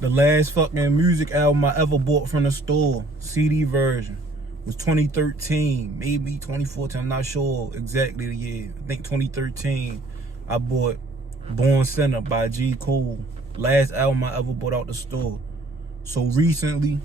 The last fucking music album I ever bought from the store, CD version, was 2013, maybe 2014. I'm not sure exactly the year. I think 2013. I bought Born Sinner by J. Cole. Last album I ever bought out the store. So recently,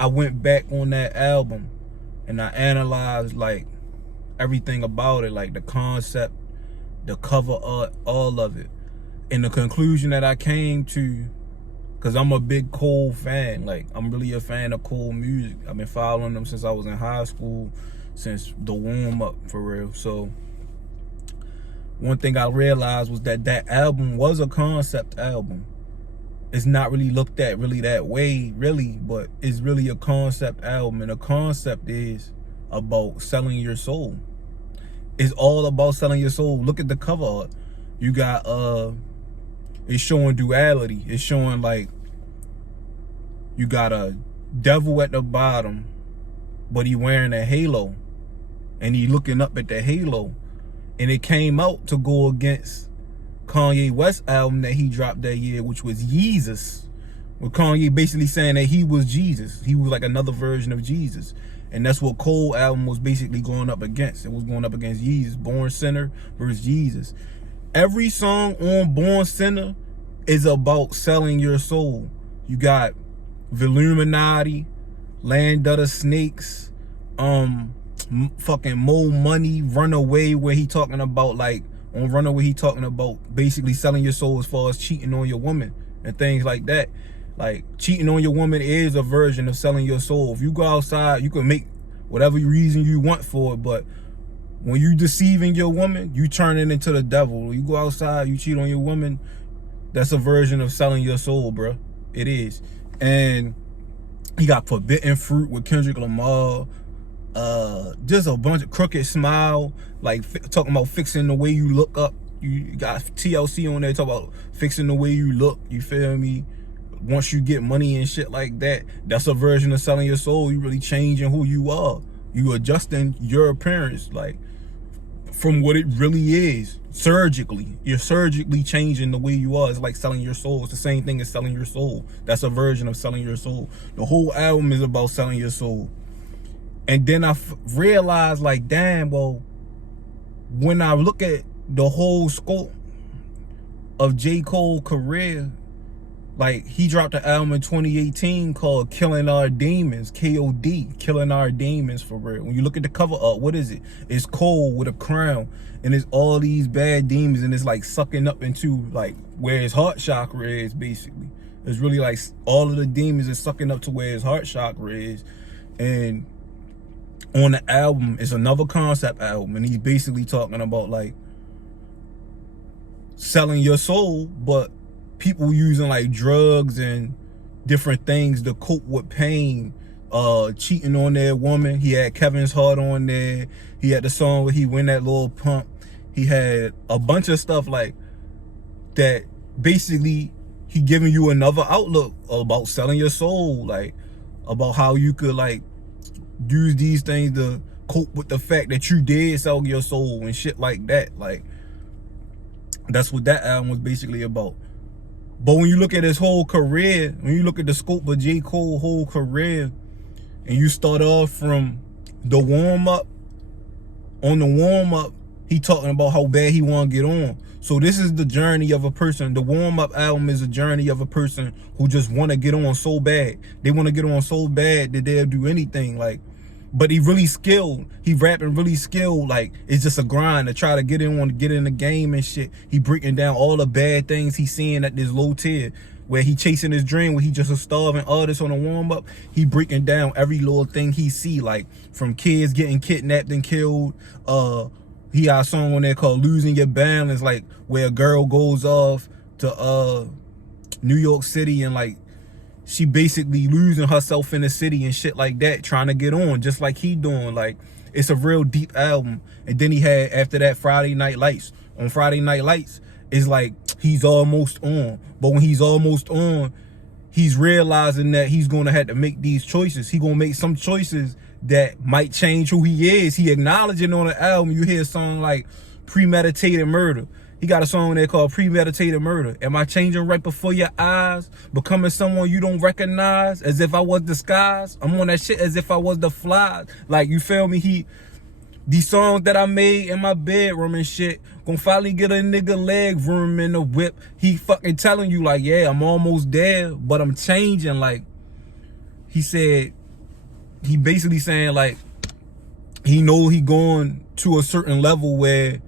I went back on that album and I analyzed like everything about it, like the concept, the cover art, all of it. And the conclusion that I came to, because I'm a big Cole fan, like I'm really a fan of Cole music. I've been following them since I was in high school, since the warm up for real. So one thing I realized was that that album was a concept album. It's not really looked at really that way, really, but it's really a concept album. And the concept is about selling your soul. It's all about selling your soul. Look at the cover art. You got it's showing duality. It's showing like you got a devil at the bottom, but he wearing a halo, and he looking up at the halo. And it came out to go against Kanye West's album that he dropped that year, which was Yeezus, with Kanye basically saying that he was Jesus. He was like another version of Jesus. And that's what Cole album was basically going up against. It was going up against Yeezus, Born Sinner versus Jesus. Every song on Born Sinner is about selling your soul. You got Illuminati, Land of the Snakes, fucking Mo Money, Runaway, where he talking about like, on Runaway he talking about basically selling your soul as far as cheating on your woman and things like that. Like cheating on your woman is a version of selling your soul. If you go outside, you can make whatever reason you want for it, but when you deceiving your woman, you turn it into the devil. When you go outside, you cheat on your woman, that's a version of selling your soul, bro. It is. And he got Forbidden Fruit with Kendrick Lamar. Just a bunch of Crooked Smile, like talking about fixing the way you look up. You got TLC on there talking about fixing the way you look. You feel me? Once you get money and shit like that, that's a version of selling your soul. You really changing who you are. You adjusting your appearance, like from what it really is, surgically. You're surgically changing the way you are. It's like selling your soul. It's the same thing as selling your soul. That's a version of selling your soul. The whole album is about selling your soul. And then I realized, like, damn, well, when I look at the whole scope of J. Cole's career, like, he dropped an album in 2018 called Killing Our Demons, K.O.D., Killing Our Demons, for real. When you look at the cover art, what is it? It's Cole with a crown, and it's all these bad demons, and it's, like, sucking up into, like, where his heart chakra is, basically. It's really, like, all of the demons is sucking up to where his heart chakra is. And on the album, it's another concept album, and he's basically talking about, like, selling your soul, but people using like drugs and different things to cope with pain, cheating on their woman. He had Kevin's Heart on there. He had the song where he win that little pump. He had a bunch of stuff like that. Basically, he giving you another outlook about selling your soul, like about how you could like use these things to cope with the fact that you did sell your soul and shit like that. Like, that's what that album was basically about. But when you look at his whole career, when you look at the scope of J. Cole's whole career, and you start off from the warm-up, on the warm-up, he talking about how bad he want to get on. So this is the journey of a person. The warm-up album is a journey of a person who just want to get on so bad. They want to get on so bad that they'll do anything. Like, but he really skilled. He rapping really skilled. Like, it's just a grind to try to get in the game and shit. He breaking down all the bad things he's seeing at this low tier, where he chasing his dream, where he just a starving artist on a warm-up. He breaking down every little thing he see, like from kids getting kidnapped and killed. He got a song on there called Losing Your Balance, like where a girl goes off to New York City and like she basically losing herself in the city and shit like that, trying to get on, just like he doing. Like, it's a real deep album. And then he had, after that, Friday Night Lights. On Friday Night Lights, it's like he's almost on. But when he's almost on, he's realizing that he's going to have to make these choices. He's going to make some choices that might change who he is. He acknowledging on the album, you hear a song like Premeditated Murder. He got a song there called Premeditated Murder. Am I changing right before your eyes? Becoming someone you don't recognize? As if I was disguised? I'm on that shit as if I was the fly. Like, you feel me? These songs that I made in my bedroom and shit, gonna finally get a nigga leg room in the whip. He fucking telling you like, yeah, I'm almost there, but I'm changing. Like, he said, he basically saying like, he know he going to a certain level where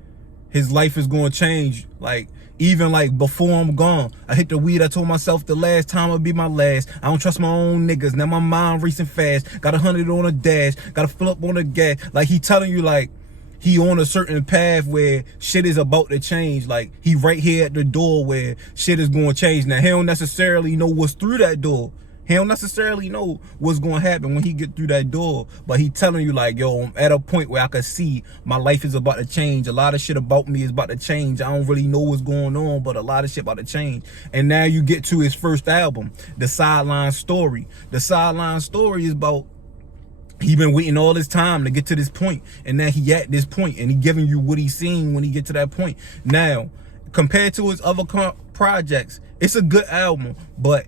his life is going to change. Like, even like before I'm gone, I hit the weed. I told myself the last time would be my last. I don't trust my own niggas. Now my mind racing fast. Got 100 on a dash. Got a fill up on the gas. Like, he telling you like he on a certain path where shit is about to change. Like, he right here at the door where shit is going to change. Now, he don't necessarily know what's through that door. He don't necessarily know what's going to happen when he get through that door. But he telling you like, yo, I'm at a point where I can see my life is about to change. A lot of shit about me is about to change. I don't really know what's going on, but a lot of shit about to change. And now you get to his first album, The Sideline Story. The Sideline Story is about, he been waiting all this time to get to this point. And now he at this point, and he giving you what he seen when he get to that point. Now, compared to his other projects, it's a good album, but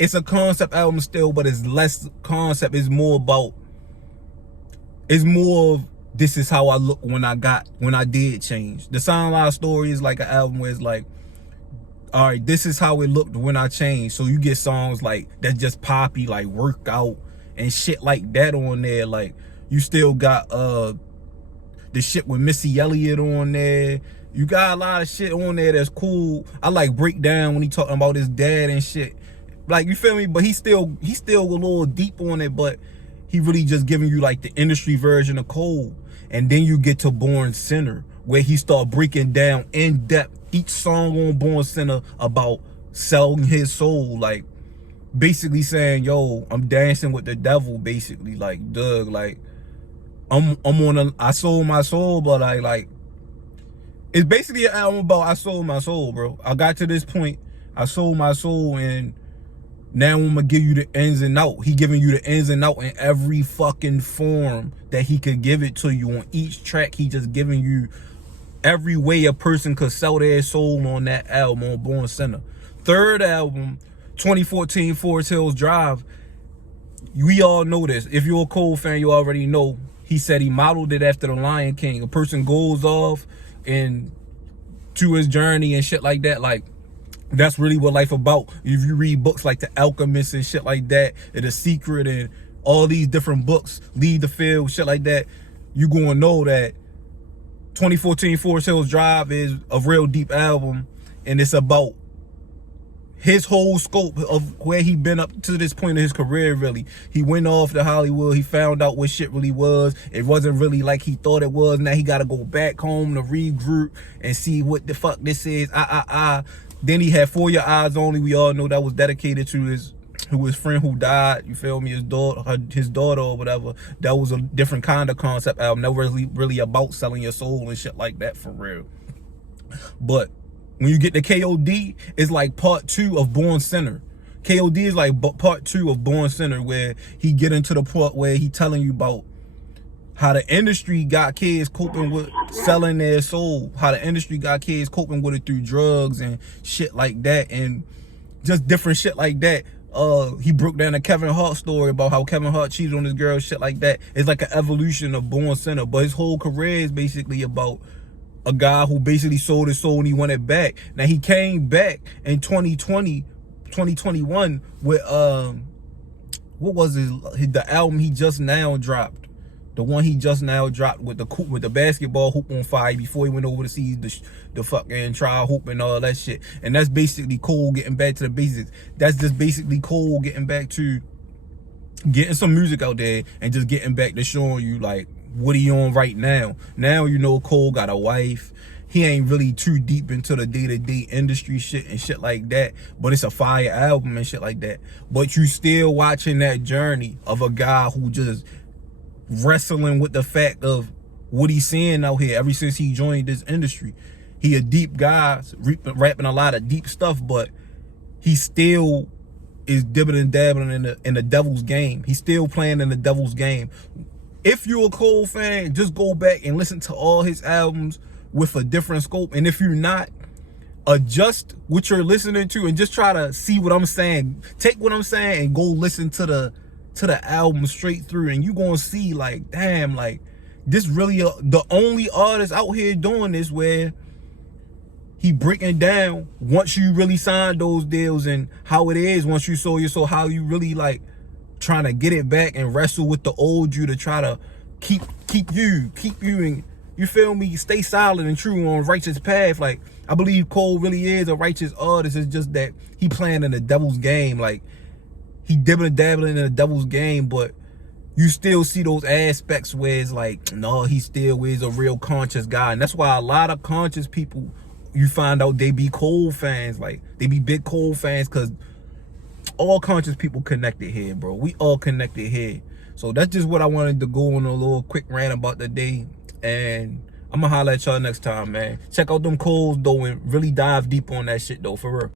it's a concept album still, but it's less concept. It's more about, it's more of, this is how I look when I did change. The Sideline Story is like an album where it's like, all right, this is how it looked when I changed. So you get songs like that's just poppy, like Workout and shit like that on there. Like, you still got the shit with Missy Elliott on there. You got a lot of shit on there that's cool. I like Breakdown when he talking about his dad and shit. Like, you feel me? But he's still a little deep on it, but he really just giving you like the industry version of Cole. And then you get to Born Sinner, where he start breaking down in depth each song on Born Sinner about selling his soul. Like, basically saying, yo, I'm dancing with the devil, basically. Like, Doug, like, I sold my soul, but like, it's basically an album about I sold my soul, bro. I got to this point, I sold my soul, and now I'm gonna give you the ins and out. He giving you the ins and out in every fucking form that he could give it to you on each track. He just giving you every way a person could sell their soul on that album, on Born Sinner. Third album, 2014 Forest Hills Drive. We all know this. If you're a Cole fan, you already know. He said he modeled it after the Lion King. A person goes off and to his journey and shit like that. Like, that's really what life about. If you read books like The Alchemist and shit like that, and The Secret and all these different books, Lead the Field, shit like that, you gonna know that 2014 Forest Hills Drive is a real deep album, and it's about his whole scope of where he been up to this point in his career. Really, he went off to Hollywood. He found out what shit really was. It wasn't really like he thought it was. Now he got to go back home to regroup and see what the fuck this is. Then he had For Your Eyes Only. We all know that was dedicated to his friend who died. You feel me? His daughter or whatever. That was a different kind of concept album. That was really about selling your soul and shit like that, for real. But when you get to KOD, it's like part 2 of Born Sinner. KOD is like part 2 of Born Sinner, where he get into the part where he telling you about how the industry got kids coping with selling their soul. How the industry got kids coping with it through drugs and shit like that, and just different shit like that. He broke down a Kevin Hart story about how Kevin Hart cheated on his girl, shit like that. It's like an evolution of Born Sinner, but his whole career is basically about a guy who basically sold his soul and he wanted back. Now he came back in 2021 with what was the album he just now dropped. The one he just now dropped with the basketball hoop on fire before he went over to see the fucking trial hoop and all that shit. And that's basically Cole getting back to the basics. That's just basically Cole getting back to getting some music out there and just getting back to showing you like what he on right now. Now you know Cole got a wife. He ain't really too deep into the day-to-day industry shit and shit like that, but it's a fire album and shit like that. But you still watching that journey of a guy who just wrestling with the fact of what he's seeing out here ever since he joined this industry. He a deep guy, rapping a lot of deep stuff, but he still is dibbing and dabbling in the devil's game. He's still playing in the devil's game. If you're a Cole fan, just go back and listen to all his albums with a different scope. And if you're not, adjust what you're listening to and just try to see what I'm saying. Take what I'm saying and go listen to the album straight through, and you gonna see like, damn, like this really the only artist out here doing this, where he breaking down once you really sign those deals and how it is once you sold your soul, how you really like trying to get it back and wrestle with the old you to try to keep you and, you feel me, stay solid and true on righteous path. Like, I believe Cole really is a righteous artist. It's just that he playing in the devil's game. Like, he dibbling dabbling in the devil's game, but you still see those aspects where it's like, no, he still is a real conscious guy. And that's why a lot of conscious people, you find out they be Cole fans. Like, they be big Cole fans, because all conscious people connected here, bro. We all connected here. So that's just what I wanted to go on a little quick rant about today. And I'm gonna holler at y'all next time, man. Check out them Coles though and really dive deep on that shit though, for real.